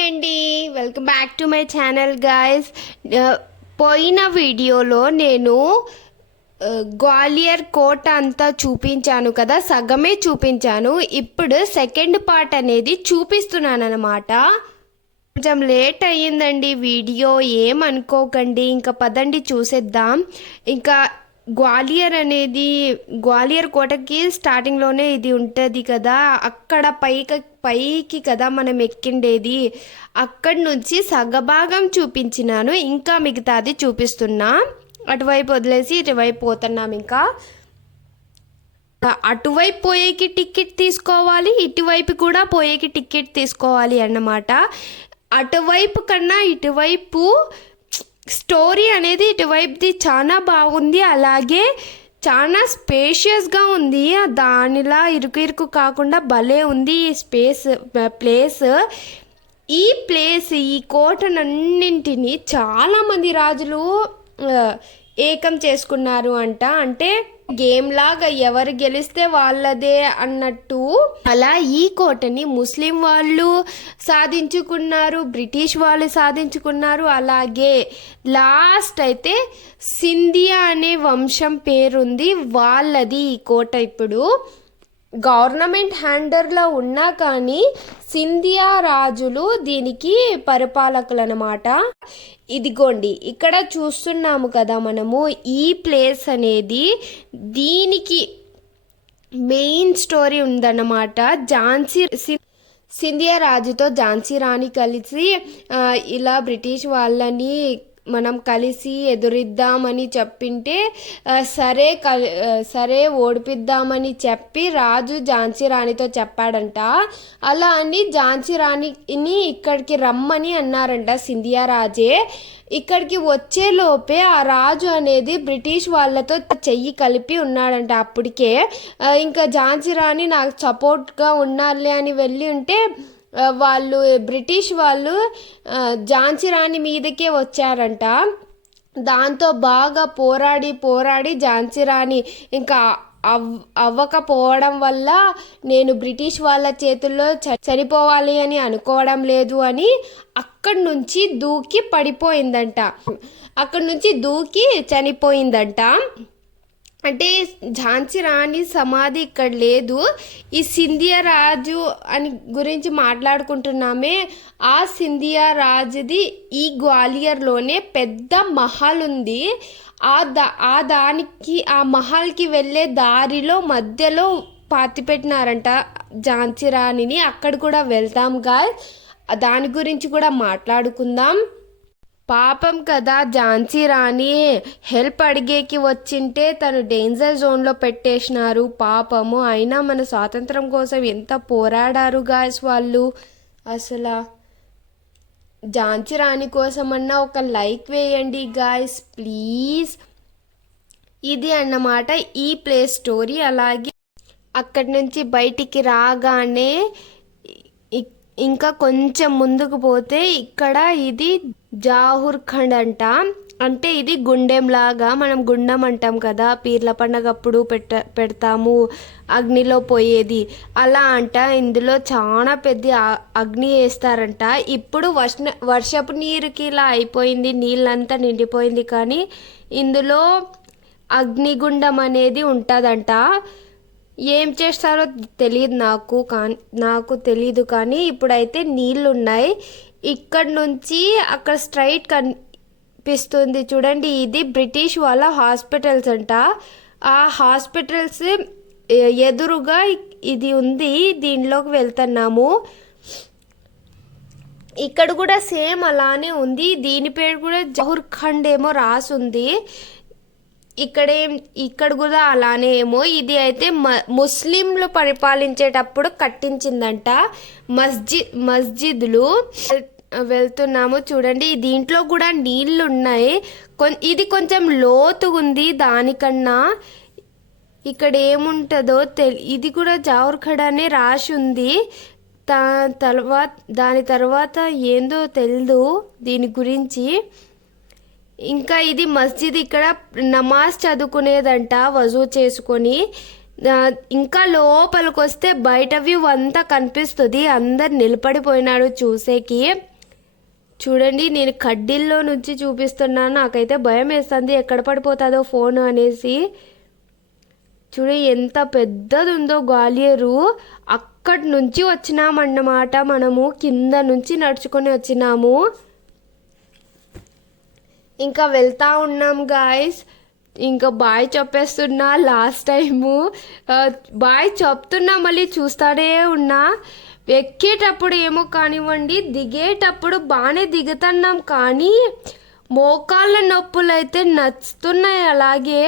Hi అండి welcome back to my channel guys పోయిన వీడియోలో నేను uh, గ్వాలియర్ కోట అంతా చూపించాను కదా సగమే చూపించాను. ఇప్పుడు సెకండ్ పార్ట్ అనేది చూపిస్తున్నాను అనమాట కొంచెం లేట్ అయ్యిందండి వీడియో ఏమనుకోకండి. ఇంకా పదండి చూసేద్దాం. ఇంకా గ్వాలియర్ అనేది గ్వాలియర్ కోటకి స్టార్టింగ్లోనే ఇది ఉంటుంది కదా. అక్కడ పైకి పైకి కదా మనం ఎక్కిండేది. అక్కడి నుంచి సగభాగం చూపించినాను ఇంకా మిగతాది చూపిస్తున్నా. అటువైపు వదిలేసి ఇటువైపు పోతున్నాం ఇంకా. అటువైపు పోయేకి టికెట్ తీసుకోవాలి ఇటువైపు కూడా పోయేకి టికెట్ తీసుకోవాలి అన్నమాట. అటువైపు కన్నా ఇటువైపు స్టోరీ అనేది ఇటువైపుది చాలా బాగుంది అలాగే చాలా స్పేషియస్గా ఉంది. దానిలా ఇరుకు ఇరుకు కాకుండా భలే ఉంది ఈ స్పేస్ ప్లేస్. ఈ ప్లేస్ ఈ కోటనన్నింటినీ చాలామంది రాజులు ఏకం చేసుకున్నారు అంట. అంటే గేమ్ లాగా ఎవరు గెలిస్తే వాళ్ళదే అన్నట్టు అలా ఈ కోటని ముస్లిం వాళ్ళు సాధించుకున్నారు బ్రిటిష్ వాళ్ళు సాధించుకున్నారు. అలాగే లాస్ట్ అయితే సింధియా అనే వంశం పేరుంది. వాళ్ళది ఈ కోట ఇప్పుడు. గవర్నమెంట్ హ్యాండర్లో ఉన్నా కానీ సింధియా రాజులు దీనికి పరిపాలకులు అనమాట ఇదిగోండి ఇక్కడ చూస్తున్నాము కదా మనము ఈ ప్లేస్ అనేది దీనికి మెయిన్ స్టోరీ ఉందన్నమాట. ఝాన్సీ సింధియా రాజుతో ఝాన్సీ రాణి కలిసి ఇలా బ్రిటిష్ వాళ్ళని మనం కలిసి ఎదురిద్దామని చెప్పింటే సరే కల్ సరే ఓడిపిద్దామని చెప్పి రాజు ఝాన్సీ రాణితో చెప్పాడంట. అలా అని ఝాన్సీ రాణిని ఇక్కడికి రమ్మని అన్నారంట సింధియా రాజే. ఇక్కడికి వచ్చే లోపే ఆ రాజు అనేది బ్రిటిష్ వాళ్ళతో చెయ్యి కలిపి ఉన్నాడంట అప్పటికే. ఇంకా ఝాన్సీ రాణి నాకు సపోర్ట్గా ఉండాలి అని వెళ్ళి ఉంటే వాళ్ళు బ్రిటిష్ వాళ్ళు ఝాన్సీ రాణి మీదకే వచ్చారంట. దాంతో బాగా పోరాడి పోరాడి ఝాన్సీ రాణి ఇంకా అవ్ అవ్వకపోవడం వల్ల నేను బ్రిటిష్ వాళ్ళ చేతుల్లో చ- చనిపోవాలి అని అనుకోవడం లేదు అని అక్కడి నుంచి దూకి పడిపోయిందంట. అక్కడి నుంచి దూకి చనిపోయిందంట. అంటే ఝాన్సీ రాణి సమాధి ఇక్కడ లేదు. ఈ సింధియా రాజు అని గురించి మాట్లాడుకుంటున్నామే. ఆ సింధియా రాజుది ఈ గ్వాలియర్లోనే పెద్ద మహల్ ఉంది. ఆ దా ఆ దానికి ఆ మహల్కి వెళ్ళే దారిలో మధ్యలో పాతిపెట్టినారంట ఝాన్సీ రాణిని. అక్కడ కూడా వెళ్తాం గా దాని గురించి కూడా మాట్లాడుకుందాం. పాపం కదా ఝాన్సీ రాణి. హెల్ప్ అడిగేకి వచ్చింటే తను డేంజర్ జోన్లో పెట్టేసినారు. పాపము. అయినా మన స్వాతంత్రం కోసం ఎంత పోరాడారు గాయస్ వాళ్ళు. అసలు ఝాన్సీ రాణి కోసమన్నా ఒక లైక్ వేయండి గాయస్ ప్లీజ్. ఇది అన్నమాట ఈ ప్లే స్టోరీ. అలాగే అక్కడి నుంచి బయటికి రాగానే ఇంకా కొంచెం ముందుకు పోతే ఇక్కడ ఇది జాహుర్ఖండ్ అంట. అంటే ఇది గుండెంలాగా మనం గుండం అంటాం కదా. పీర్ల పండగ అప్పుడు పెట్ట పెడతాము అగ్నిలో పోయేది. అలా అంట. ఇందులో చాలా పెద్ద అగ్ని వేస్తారంట. ఇప్పుడు వర్ష వర్షపు నీరుకి ఇలా అయిపోయింది. నీళ్ళంతా నిండిపోయింది కానీ ఇందులో అగ్నిగుండం అనేది ఉంటుందంట. ఏం చేస్తారో తెలియదు నాకు కా నాకు తెలియదు కానీ ఇప్పుడైతే నీళ్ళు ఉన్నాయి ఇక్కడ నుంచి అక్కడ స్ట్రైట్ కనిపిస్తుంది చూడండి ఇది బ్రిటిష్ వాళ్ళ హాస్పిటల్స్ అంట. ఆ హాస్పిటల్స్ ఎదురుగా ఇది ఉంది దీనిలోకి వెళ్తున్నాము. ఇక్కడ కూడా సేమ్ అలానే ఉంది దీని పేరు కూడా జహూర్ ఖండ్ ఏమో రాసి ఉంది ఇక్కడేం ఇక్కడ కూడా అలానే ఏమో. ఇది అయితే మ ముస్లింలు పరిపాలించేటప్పుడు కట్టించిందంట మస్జిద్ మస్జిద్లు. వెళ్తున్నాము చూడండి. దీంట్లో కూడా నీళ్ళు ఉన్నాయి. ఇది కొంచెం లోతుగా ఉంది దానికన్నా. ఇక్కడ ఏముంటుందో తెలి ఇది కూడా జావర్ఖడ్ అనే రాసి ఉంది. దా తర్వాత దాని తర్వాత ఏందో తెలియదు దీని గురించి. ఇంకా ఇది మస్జిద్ ఇక్కడ నమాజ్ చదువుకునేదంట వజూ చేసుకొని. ఇంకా లోపలికి వస్తే బయట వ్యూ అంతా కనిపిస్తుంది. అందరు నిలబడిపోయినాడు చూసేకి. చూడండి నేను కడ్డీల్లో నుంచి చూపిస్తున్నాను. నాకైతే భయం వేస్తుంది. ఎక్కడ పడిపోతుందో ఫోన్ అనేసి. చూడ ఎంత పెద్దది ఉందో గ్వాలియరు. అక్కడి నుంచి వచ్చినామన్నమాట మనము. కింద నుంచి నడుచుకొని వచ్చినాము. ఇంకా వెళ్తా ఉన్నాం గాయస్ ఇంకా బాయ్ చెప్పేస్తున్నా లాస్ట్ టైము బాయ్ చెప్తున్నా మళ్ళీ చూస్తాడే ఉన్నా. ఎక్కేటప్పుడు ఏమో కానివ్వండి దిగేటప్పుడు బాగానే దిగుతున్నాం కానీ మోకాళ్ళ నొప్పులు అయితే నచ్చుతున్నాయి అలాగే.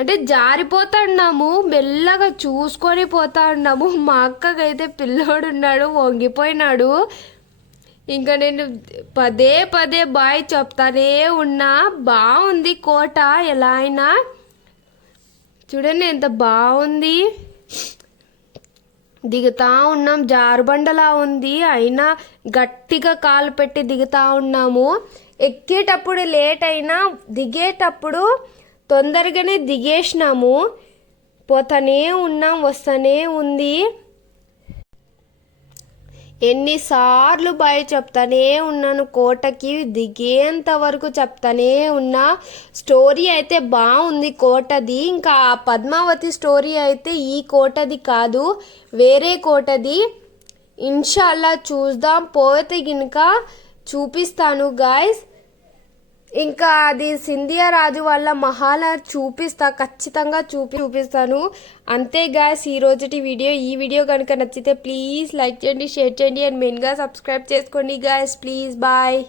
అంటే జారిపోతున్నాము మెల్లగా చూసుకొని పోతా ఉన్నాము. మా అక్కకైతే పిల్లోడున్నాడు వంగిపోయినాడు. ఇంకా నేను పదే పదే బాయ్ చెప్తానే ఉన్నా బాగుంది కోట ఎలా అయినా. చూడండి ఎంత బాగుంది దిగుతా ఉన్నాం జారుబండలా ఉంది అయినా గట్టిగా కాలు పెట్టి దిగుతా ఉన్నాము. ఎక్కేటప్పుడు లేట్ అయినా దిగేటప్పుడు తొందరగానే దిగేసినాము. పోతానే ఉన్నాం వస్తూనే ఉంది. ఎన్నిసార్లు బాయ్ చెప్తానే ఉన్నాను కోటకి దిగేంత వరకు చెప్తానే ఉన్నా. స్టోరీ అయితే బాగుంది కోటది. ఇంకా ఆ పద్మావతి స్టోరీ అయితే ఈ కోటది కాదు వేరే కోటది. ఇన్షాల్లా చూద్దాం. పోతే గినక చూపిస్తాను గాయస్ ఇంకా అది సింధియా రాజు వాళ్ళ మహాల చూపిస్తా ఖచ్చితంగా చూపి చూపిస్తాను. అంతే గాయస్ ఈ రోజుటి వీడియో ఈ వీడియో కనుక నచ్చితే ప్లీజ్ లైక్ చేయండి షేర్ చేయండి అండ్ మెయిన్గా సబ్స్క్రైబ్ చేసుకోండి గాయస్ ప్లీజ్ బాయ్